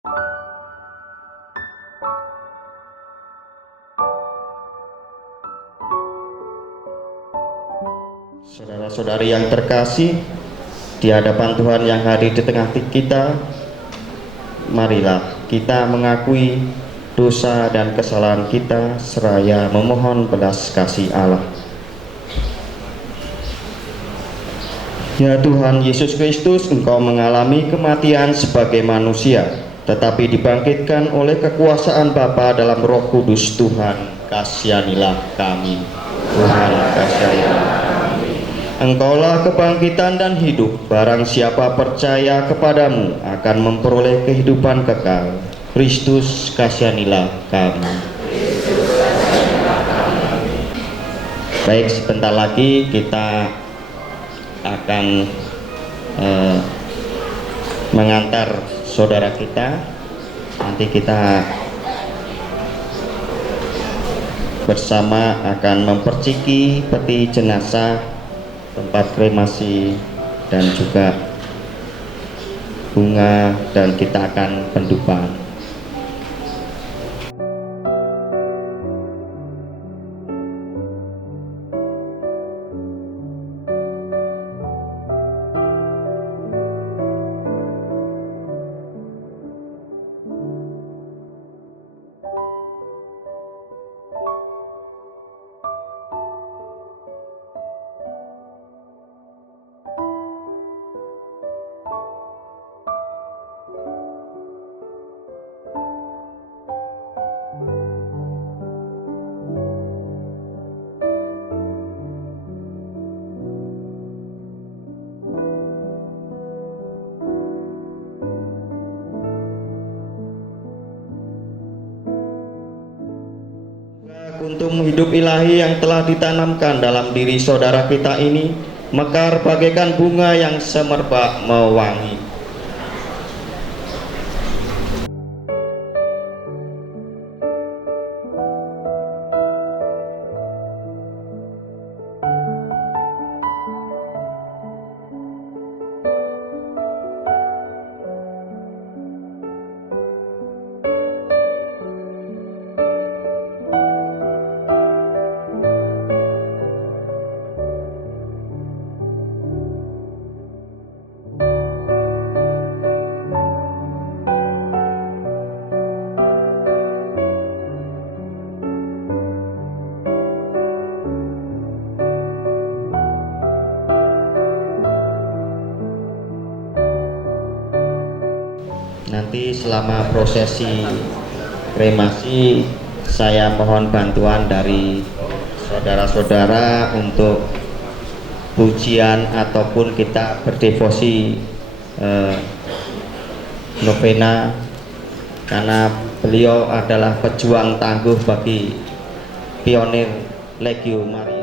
Saudara-saudari yang terkasih, di hadapan Tuhan yang hadir di tengah kita, marilah kita mengakui dosa dan kesalahan kita seraya memohon belas kasih Allah. Ya Tuhan Yesus Kristus, Engkau mengalami kematian sebagai manusia, tetapi dibangkitkan oleh kekuasaan Bapa dalam Roh Kudus. Tuhan, kasihanilah kami. Tuhan, kasihanilah kami. Engkaulah kebangkitan dan hidup. Barang siapa percaya kepadamu akan memperoleh kehidupan kekal. Kristus, kasihanilah kami. Baik, sebentar lagi kita akan mengantar saudara kita. Nanti kita bersama akan memperciki peti jenazah, tempat kremasi, dan juga bunga, dan kita akan pendupaan. Kuntum hidup ilahi yang telah ditanamkan dalam diri saudara kita ini mekar bagaikan bunga yang semerbak mewangi. Nanti selama prosesi kremasi, saya mohon bantuan dari saudara-saudara untuk pujian ataupun kita berdevosi novena, karena beliau adalah pejuang tangguh bagi pionir Legio Maria.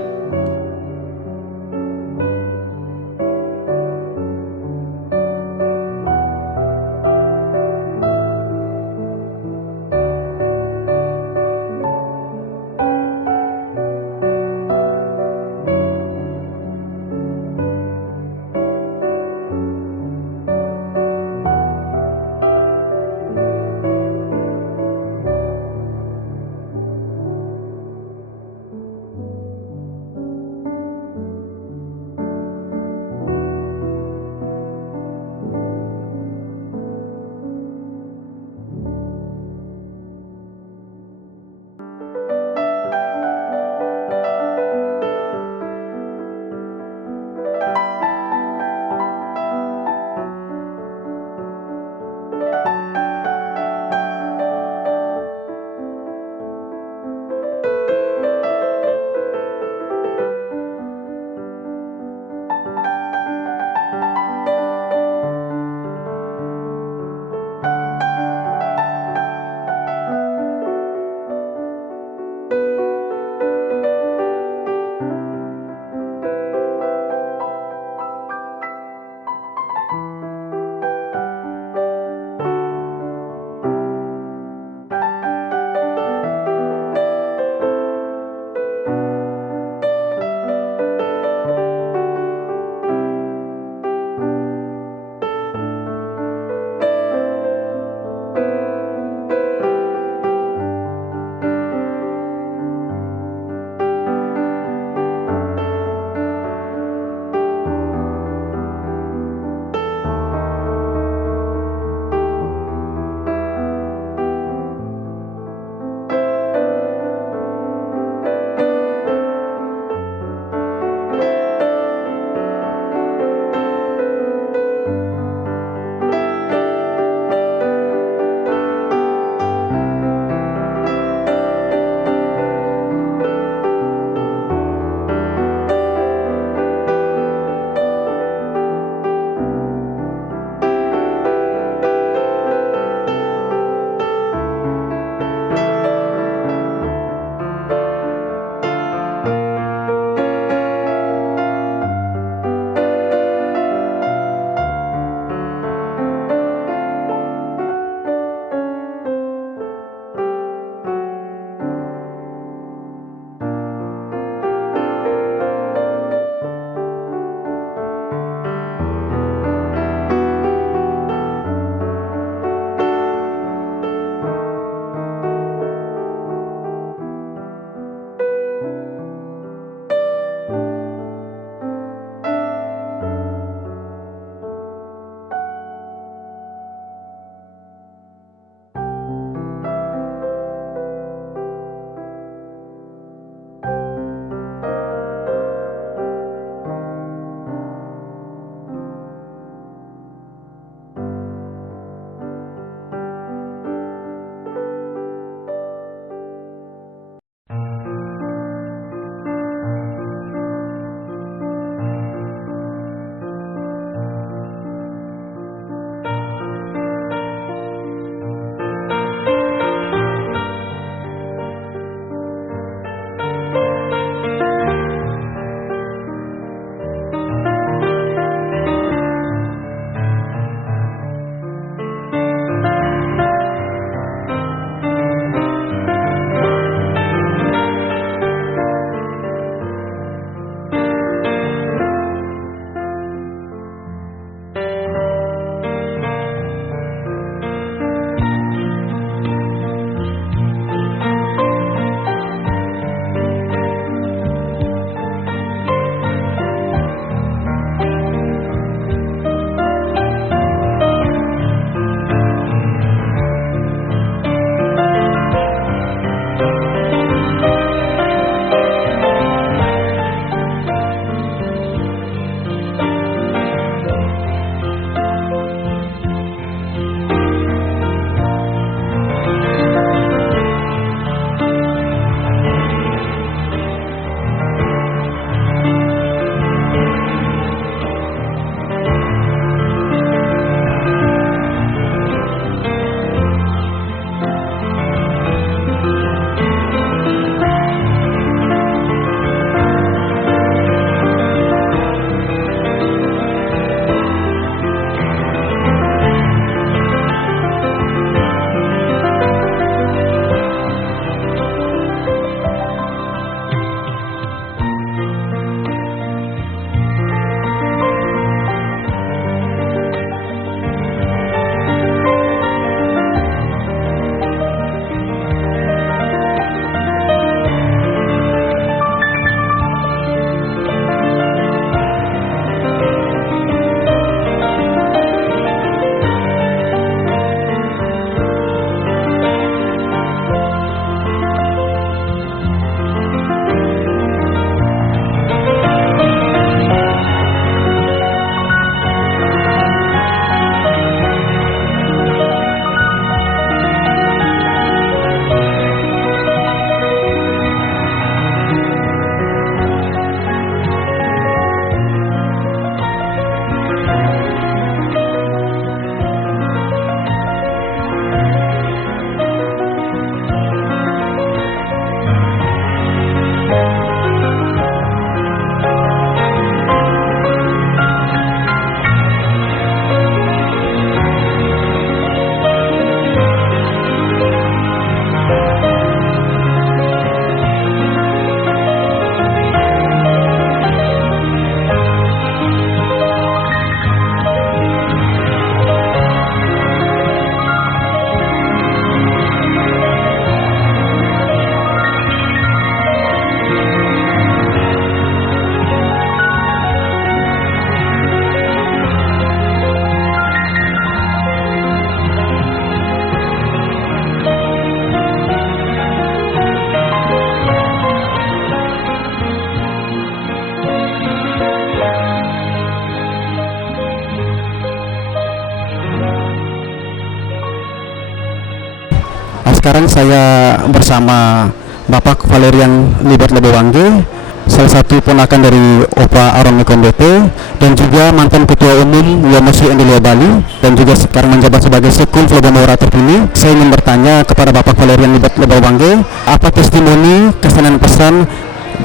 Sekarang saya bersama Bapak Valerian Libat Lebewangge, salah satu ponakan dari Opa Aron Mekombete, dan juga mantan Ketua Umum Yomosi Endelia Bali, dan juga sekarang menjabat sebagai Sekun Flobomora terpilih. Saya ingin bertanya kepada Bapak Valerian Libat Lebewangge, apa testimoni kesan dan pesan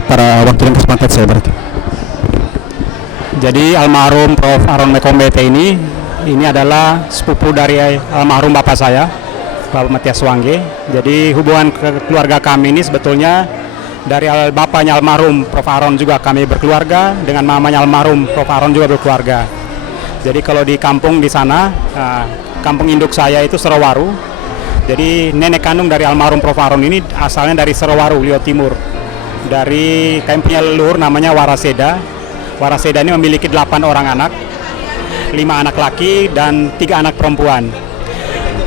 para wakil yang kesempatan saya berarti? Jadi almarhum Prof. Aron Mekombete ini adalah sepupu dari almarhum bapak saya, Bapak Matias Wangge. Jadi hubungan keluarga kami ini sebetulnya dari bapaknya almarhum Prof. Aron juga kami berkeluarga, dengan mamanya almarhum Prof. Aron juga berkeluarga. Jadi kalau di kampung di sana, kampung induk saya itu Serowaru. Jadi nenek kandung dari almarhum Prof. Aron ini asalnya dari Serowaru, Riau Timur. Dari kami punya leluhur namanya Waraseda. Waraseda ini memiliki 8 orang anak, 5 anak laki dan 3 anak perempuan.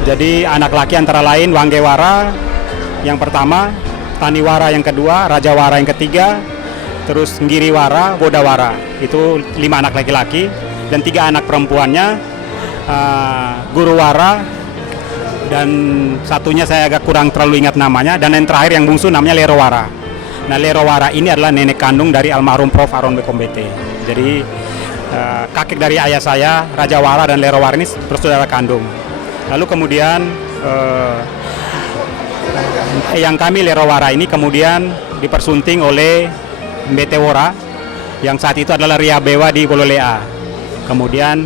Jadi anak laki antara lain Wanggewara yang pertama, Taniwara yang kedua, Rajawara yang ketiga, terus Ngiriwara, Bodawara. Itu 5 anak laki-laki, dan 3 anak perempuannya, Guruwara, dan satunya saya agak kurang terlalu ingat namanya, dan yang terakhir yang bungsu namanya Lerowara. Nah, Lerowara ini adalah nenek kandung dari almarhum Prof. Aron Mekombete. Jadi kakek dari ayah saya, Rajawara dan Lerowara ini bersaudara kandung. Lalu kemudian yang kami Lerowara ini kemudian dipersunting oleh Mbete Wora yang saat itu adalah Ria Bewa di Bololea. Kemudian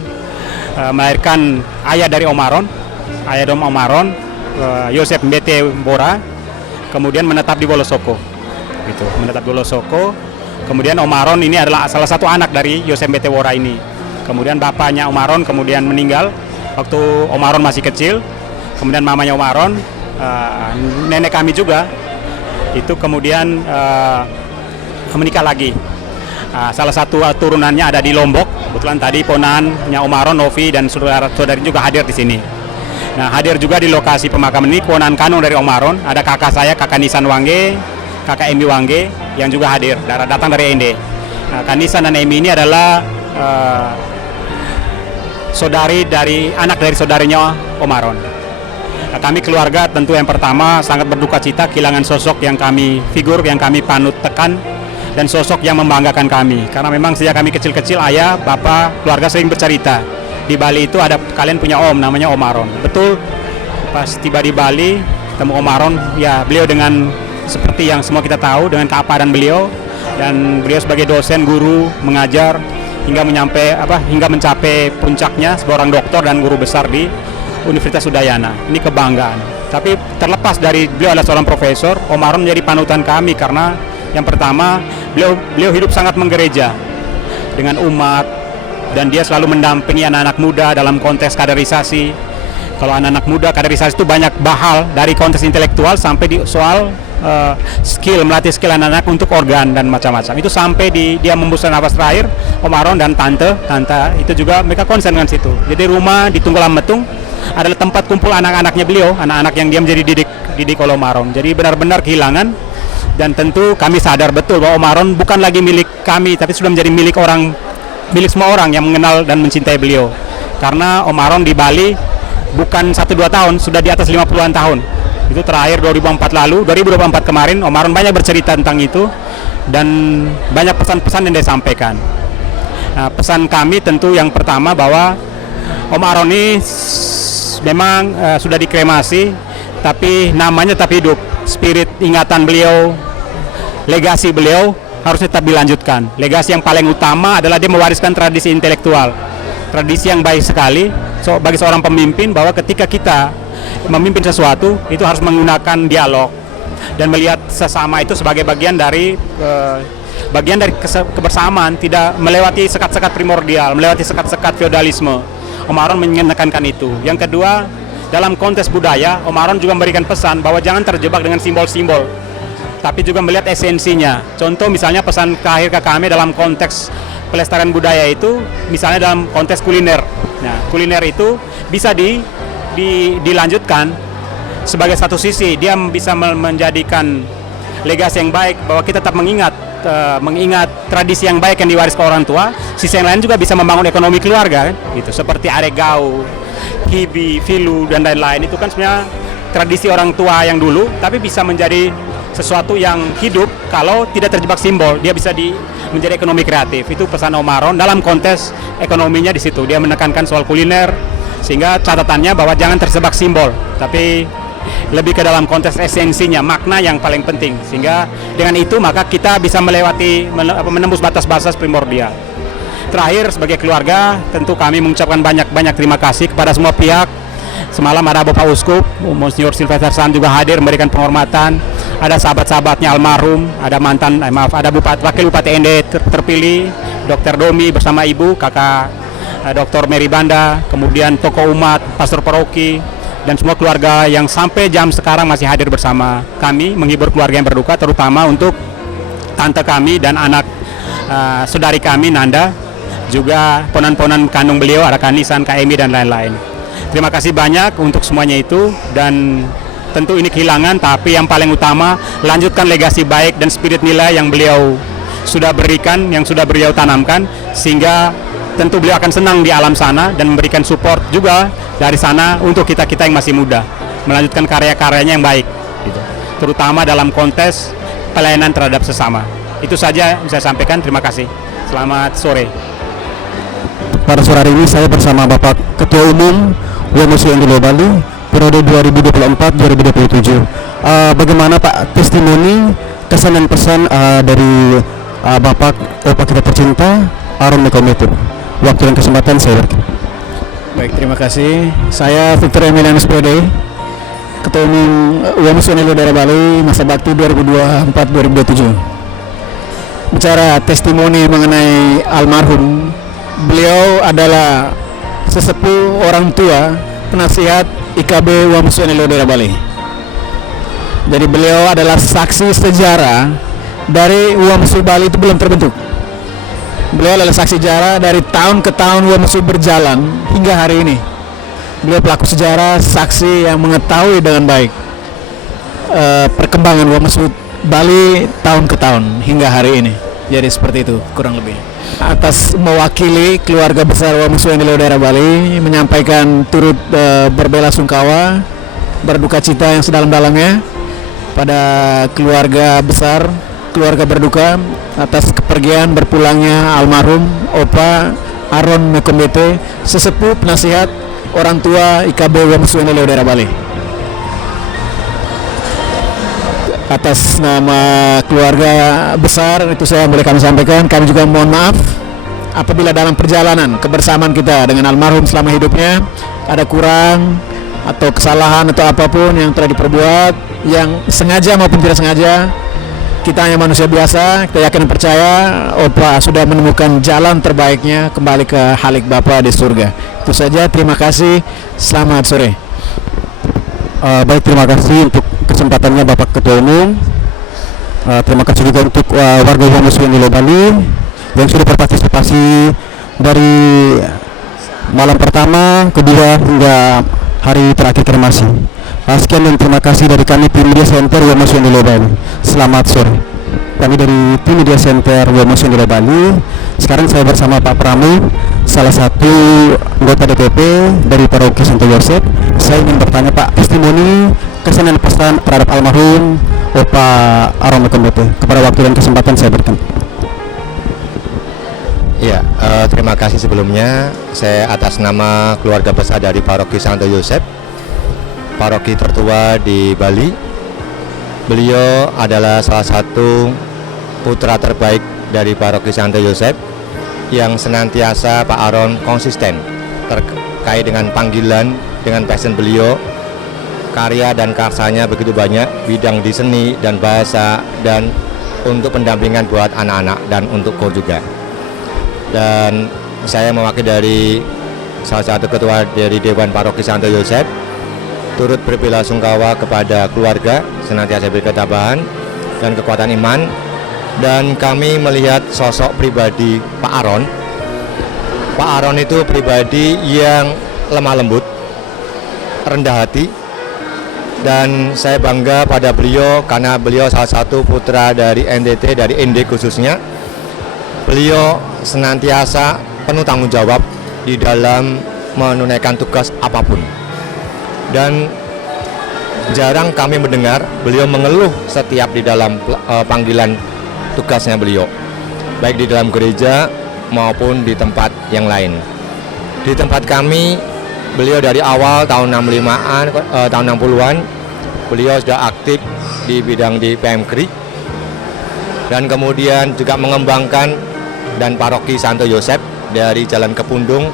melahirkan ayah dari Omaron, ayah Dom Omaron, Yosep Mbete Wora, kemudian menetap di Wolosoko. Gitu, menetap di Wolosoko. Kemudian Omaron ini adalah salah satu anak dari Yosep Mbete Wora ini. Kemudian bapaknya Omaron kemudian meninggal waktu Omaron masih kecil. Kemudian mamanya Omaron, nenek kami juga, itu kemudian menikah lagi. Salah satu turunannya ada di Lombok. Kebetulan tadi ponannya Omaron, Novi, dan saudara-saudari juga hadir di sini. Nah, hadir juga di lokasi pemakaman ini ponan kandung dari Omaron. Ada kakak saya, kakak Nisan Wangge, kakak Emi Wangge yang juga hadir, datang dari Ende. Nah, Kak Nisan dan Emi ini adalah anak dari saudarinya Omaron. Nah, kami keluarga tentu yang pertama sangat berduka cita kehilangan sosok figur yang kami panut tekan, dan sosok yang membanggakan kami. Karena memang sejak kami kecil-kecil, ayah, bapak, keluarga sering bercerita. Di Bali itu kalian punya om namanya Omaron. Betul, pas tiba di Bali ketemu Omaron, ya beliau dengan seperti yang semua kita tahu, dengan keapadan beliau, dan beliau sebagai dosen, guru, mengajar hingga mencapai puncaknya seorang doktor dan guru besar di Universitas Udayana. Ini kebanggaan. Tapi terlepas dari beliau adalah seorang profesor, Omaron menjadi panutan kami karena yang pertama beliau hidup sangat menggereja dengan umat, dan dia selalu mendampingi anak-anak muda dalam konteks kaderisasi. Kalau anak-anak muda kaderisasi itu banyak bahal dari konteks intelektual sampai di soal melatih skill anak-anak untuk organ dan macam-macam. Itu sampai dia membuskan nafas terakhir, Omaron dan tante itu juga mereka konsen dengan situ. Jadi rumah di Tunggalam Metung adalah tempat kumpul anak-anaknya beliau, anak-anak yang dia menjadi didik oleh Omaron. Jadi benar-benar kehilangan, dan tentu kami sadar betul bahwa Omaron bukan lagi milik kami, tapi sudah menjadi milik semua orang yang mengenal dan mencintai beliau. Karena Omaron di Bali bukan 1-2 tahun, sudah di atas 50-an tahun. Itu terakhir 2024 kemarin, Omaron banyak bercerita tentang itu, dan banyak pesan-pesan yang dia sampaikan. Nah, pesan kami tentu yang pertama bahwa Omaron ini memang sudah dikremasi, tapi namanya tetap hidup. Spirit ingatan beliau, legasi beliau harus tetap dilanjutkan. Legasi yang paling utama adalah dia mewariskan tradisi intelektual, tradisi yang baik sekali bagi seorang pemimpin, bahwa ketika kita memimpin sesuatu itu harus menggunakan dialog dan melihat sesama itu sebagai bagian dari kebersamaan, tidak melewati sekat-sekat primordial, melewati sekat-sekat feodalisme. Omaron menekankan itu. Yang kedua, dalam konteks budaya, Omaron juga memberikan pesan bahwa jangan terjebak dengan simbol-simbol, tapi juga melihat esensinya. Contoh misalnya pesan terakhir ke kami dalam konteks pelestarian budaya itu, misalnya dalam konteks kuliner. Nah, kuliner itu bisa dilanjutkan sebagai satu sisi, dia bisa menjadikan legasi yang baik, bahwa kita tetap mengingat tradisi yang baik yang diwaris ke orang tua. Sisi yang lain juga bisa membangun ekonomi keluarga, kan? Gitu. Seperti Aregau, Hibi, Filu, dan lain-lain itu kan sebenarnya tradisi orang tua yang dulu, tapi bisa menjadi sesuatu yang hidup kalau tidak terjebak simbol. Dia bisa menjadi ekonomi kreatif. Itu pesan Om Aron dalam konteks ekonominya di situ. Dia menekankan soal kuliner, sehingga catatannya bahwa jangan terjebak simbol, tapi lebih ke dalam konteks esensinya, makna yang paling penting. Sehingga dengan itu maka kita bisa menembus batas-batas primordial. Terakhir, sebagai keluarga, tentu kami mengucapkan banyak terima kasih kepada semua pihak. Semalam ada Bapak Uskup, Monsignor Sylvester Sam juga hadir memberikan penghormatan. Ada sahabat-sahabatnya almarhum, ada ada Wakil Bupati ND terpilih, Dr. Domi bersama Ibu, Kakak Dr. Mary Banda, kemudian tokoh umat, pastor paroki, dan semua keluarga yang sampai jam sekarang masih hadir bersama kami, menghibur keluarga yang berduka, terutama untuk tante kami dan anak saudari kami, Nanda, juga ponan-ponan kandung beliau, ada Kanisan, Kak Emi, dan lain-lain. Terima kasih banyak untuk semuanya itu, dan tentu ini kehilangan, tapi yang paling utama, lanjutkan legasi baik dan spirit nilai yang beliau sudah berikan, yang sudah beliau tanamkan, sehingga tentu beliau akan senang di alam sana dan memberikan support juga dari sana untuk kita-kita yang masih muda, melanjutkan karya-karyanya yang baik, gitu. Terutama dalam konteks pelayanan terhadap sesama. Itu saja yang saya sampaikan, terima kasih. Selamat sore. Pada sore hari ini saya bersama Bapak Ketua Umum WMSU Indonesia Bali periode 2024-2027. Bagaimana Pak testimoni, kesan dan pesan dari Bapak Opa kita tercinta Aron Mekomete? Waktu dan kesempatan saya berikan. Baik, terima kasih. Saya Victor Emilianus Pede, Ketua Umum WMSU Indonesia Bali masa bakti 2024-2027. Bicara testimoni mengenai almarhum, beliau adalah sesepuh orang tua penasihat IKB WMSU Indonesia Bali. Jadi beliau adalah saksi sejarah dari WMSU Bali itu belum terbentuk. Beliau adalah saksi sejarah dari tahun ke tahun WMSU berjalan hingga hari ini. Beliau pelaku sejarah, saksi yang mengetahui dengan baik perkembangan WMSU Bali tahun ke tahun hingga hari ini. Jadi seperti itu kurang lebih. Atas mewakili keluarga besar WMSU Indonesia Bali menyampaikan turut berbelasungkawa, berduka cita yang sedalam-dalamnya pada keluarga besar, keluarga berduka atas kepergian berpulangnya almarhum Opa Aron Mekomete, sesepuh penasihat orang tua IKB WMSU Indonesia Bali. Atas nama keluarga besar itu saya boleh kami sampaikan, kami juga mohon maaf apabila dalam perjalanan kebersamaan kita dengan almarhum selama hidupnya ada kurang atau kesalahan atau apapun yang telah diperbuat, yang sengaja maupun tidak sengaja. Kita hanya manusia biasa, kita yakin dan percaya Opa sudah menemukan jalan terbaiknya kembali ke halik Bapa di surga. Itu saja, terima kasih, selamat sore. Baik, terima kasih untuk kesempatannya Bapak Ketua Umum. Terima kasih juga untuk warga WMSU Indonesia Bali yang sudah berpartisipasi dari malam pertama, kedua hingga hari terakhir kremasi. Sekian dan terima kasih dari kami tim Media Center WMSU Indonesia Bali. Selamat sore. Kami dari tim Media Center WMSU Indonesia Bali. Sekarang saya bersama Pak Pramu, salah satu anggota DPP dari Paroki Santo Yosep. Saya ingin bertanya Pak, testimoni, kesan dan pesan terhadap almarhum Opa Aron Mekomete. Kepada waktu dan kesempatan saya berikan. Ya, terima kasih sebelumnya. Saya atas nama keluarga besar dari Paroki Santo Yosep, paroki tertua di Bali. Beliau adalah salah satu putra terbaik dari Paroki Santo Yosep yang senantiasa Pak Aron konsisten terkait dengan panggilan, dengan passion beliau. Karya dan karsanya begitu banyak, bidang di seni dan bahasa, dan untuk pendampingan buat anak-anak dan untuk kor juga. Dan saya mewakili dari salah satu ketua dari Dewan Paroki Santo Yosep, turut berbelasungkawa kepada keluarga, senantiasa beri ketabahan dan kekuatan iman. Dan kami melihat sosok pribadi Pak Aron. Pak Aron itu pribadi yang lemah lembut, rendah hati, dan saya bangga pada beliau karena beliau salah satu putra dari NTT, dari ND khususnya. Beliau senantiasa penuh tanggung jawab di dalam menunaikan tugas apapun. Dan jarang kami mendengar beliau mengeluh setiap di dalam panggilan tugasnya beliau, baik di dalam gereja maupun di tempat yang lain. Di tempat kami, beliau dari awal tahun 65-an, tahun 60-an, beliau sudah aktif di bidang di PMKRI, dan kemudian juga mengembangkan dan paroki Santo Yosep dari Jalan Kepundung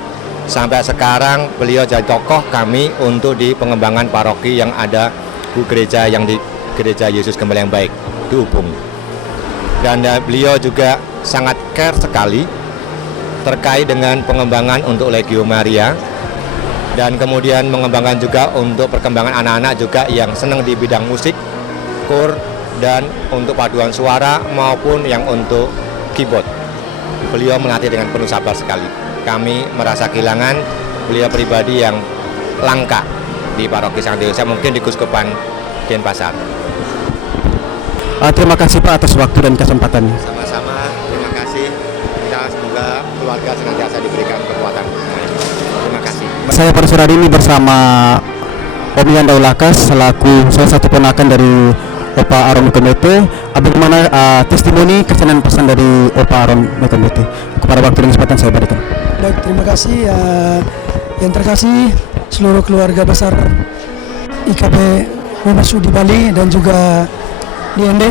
sampai sekarang beliau jadi tokoh kami untuk di pengembangan paroki yang ada di gereja yang di Gereja Yesus Gembala yang Baik di Ubung. Dan beliau juga sangat care sekali terkait dengan pengembangan untuk Legio Maria, dan kemudian mengembangkan juga untuk perkembangan anak-anak juga yang senang di bidang musik, kur, dan untuk paduan suara maupun yang untuk keyboard. Beliau melatih dengan penuh sabar sekali. Kami merasa kehilangan beliau pribadi yang langka di Paroki Santo Yosep, mungkin di Kuskupan Denpasar. Terima kasih Pak atas waktu dan kesempatannya. Sama-sama, terima kasih. Kita semoga keluarga senantiasa diberikan kekuatan. Terima kasih. Saya pada sore hari ini bersama Om Ian Daulakas selaku salah satu ponakan dari Opa Aron Mekombete. Bagaimana testimoni kesan dan pesan dari Opa Aron Mekombete? Kepada waktu dan kesempatan saya berikan. Baik, terima kasih yang terkasih seluruh keluarga besar IKP Womesu di Bali dan juga di ND.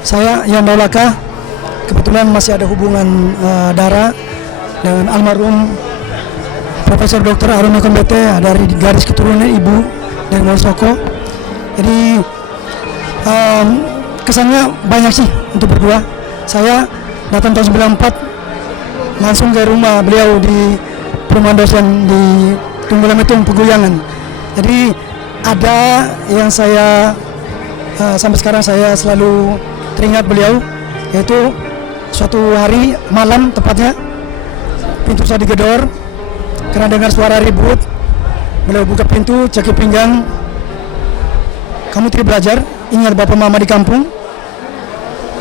Saya Ian Daulaka, kebetulan masih ada hubungan darah dengan almarhum Profesor Dr. Aron Mekombete dari garis keturunan ibu dari Wonosoko. Jadi kesannya banyak sih untuk berdua. Saya datang tahun 94 langsung ke rumah beliau di perumahan dosen di Tunggulemetung Peguyangan. Jadi ada yang saya sampai sekarang saya selalu teringat beliau, yaitu suatu hari malam tepatnya pintu saya digedor karena dengar suara ribut. Beliau buka pintu, cekik pinggang, "Kamu tidak belajar? Ingat bapak mama di kampung?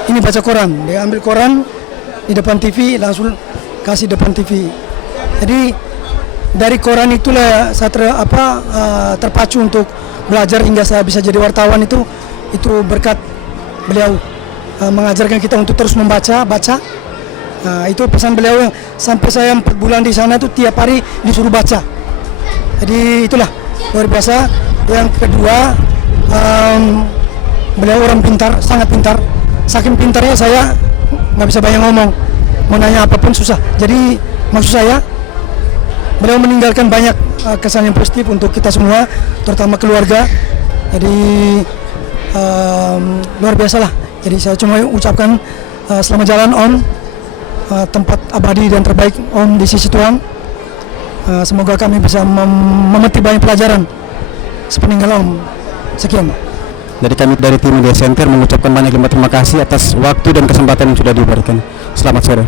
Ini baca koran." Dia ambil koran di depan TV, langsung kasih depan TV. Jadi dari koran itulah saya terpacu untuk belajar hingga saya bisa jadi wartawan. Itu berkat beliau mengajarkan kita untuk terus baca. Itu pesan beliau yang sampai saya 4 bulan di sana itu tiap hari disuruh baca. Jadi itulah luar biasa. Yang kedua, beliau orang pintar, sangat pintar. Saking pintarnya saya nggak bisa banyak ngomong, mau nanya apapun susah. Jadi maksud saya beliau meninggalkan banyak kesan yang positif untuk kita semua, terutama keluarga. Jadi luar biasa lah. Jadi saya cuma ucapkan selamat jalan Om, tempat abadi dan terbaik Om di sisi Tuhan. Semoga kami bisa memetik banyak pelajaran sepeninggal Om. Sekian. Dari kami dari tim Media Center mengucapkan banyak terima kasih atas waktu dan kesempatan yang sudah diberikan. Selamat sore.